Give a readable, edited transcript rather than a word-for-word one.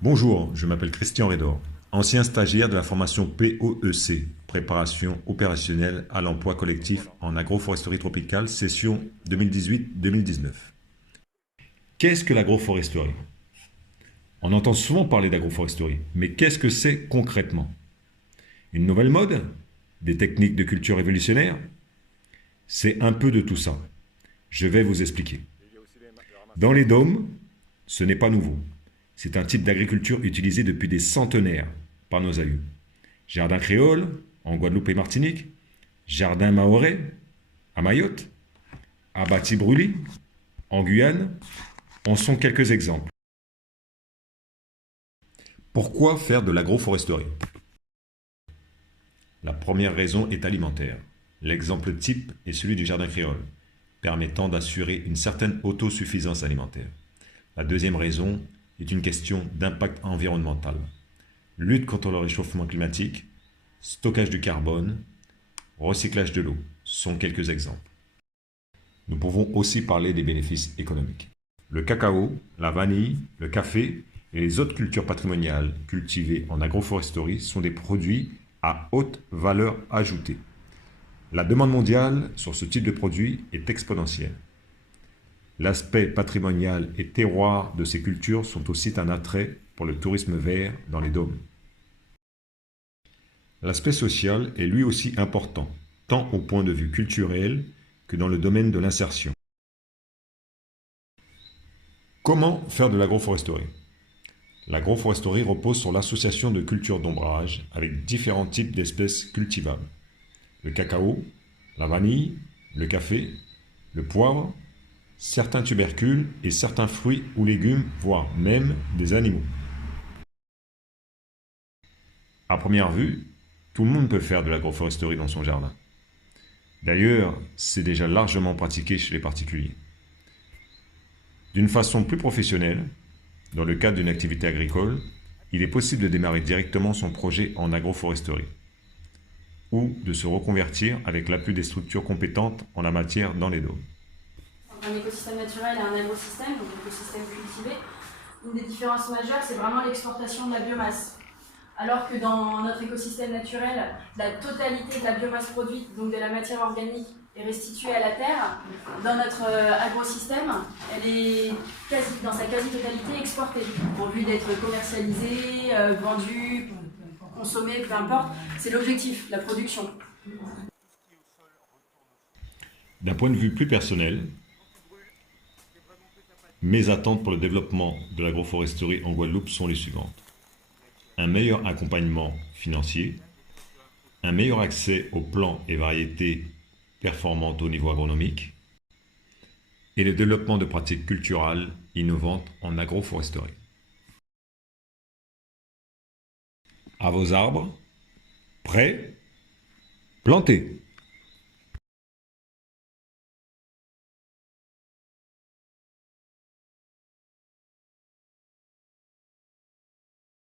Bonjour, je m'appelle Christian Redor, ancien stagiaire de la formation POEC, préparation opérationnelle à l'emploi collectif en agroforesterie tropicale, session 2018-2019. Qu'est-ce que l'agroforesterie? On entend souvent parler d'agroforesterie, mais qu'est-ce que c'est concrètement? Une nouvelle mode? Des techniques de culture révolutionnaires? C'est un peu de tout ça. Je vais vous expliquer. Dans les dômes, ce n'est pas nouveau. C'est un type d'agriculture utilisé depuis des centenaires par nos aïeux. Jardin créole, en Guadeloupe et Martinique, jardin mahorais, à Mayotte, abbati brûlis, en Guyane, en sont quelques exemples. Pourquoi faire de l'agroforesterie? La première raison est alimentaire. L'exemple type est celui du jardin créole, permettant d'assurer une certaine autosuffisance alimentaire. La deuxième raison est une question d'impact environnemental. Lutte contre le réchauffement climatique, stockage du carbone, recyclage de l'eau sont quelques exemples. Nous pouvons aussi parler des bénéfices économiques. Le cacao, la vanille, le café et les autres cultures patrimoniales cultivées en agroforesterie sont des produits à haute valeur ajoutée. La demande mondiale sur ce type de produit est exponentielle. L'aspect patrimonial et terroir de ces cultures sont aussi un attrait pour le tourisme vert dans les dômes. L'aspect social est lui aussi important, tant au point de vue culturel que dans le domaine de l'insertion. Comment faire de l'agroforesterie? L'agroforesterie repose sur l'association de cultures d'ombrage avec différents types d'espèces cultivables. Le cacao, la vanille, le café, le poivre, certains tubercules et certains fruits ou légumes, voire même des animaux. À première vue, tout le monde peut faire de l'agroforesterie dans son jardin. D'ailleurs, c'est déjà largement pratiqué chez les particuliers. D'une façon plus professionnelle, dans le cadre d'une activité agricole, il est possible de démarrer directement son projet en agroforesterie ou de se reconvertir avec l'appui des structures compétentes en la matière dans les dômes. Un écosystème naturel et un agrosystème, donc l'écosystème cultivé, une des différences majeures, c'est vraiment l'exportation de la biomasse. Alors que dans notre écosystème naturel, la totalité de la biomasse produite, donc de la matière organique, est restituée à la terre, dans notre agrosystème, elle est dans sa quasi-totalité exportée, en vue d'être commercialisée, vendue, consommée, peu importe. C'est l'objectif, la production. D'un point de vue plus personnel, mes attentes pour le développement de l'agroforesterie en Guadeloupe sont les suivantes. Un meilleur accompagnement financier, un meilleur accès aux plants et variétés performantes au niveau agronomique, et le développement de pratiques culturelles innovantes en agroforesterie. À vos arbres, prêts, plantez!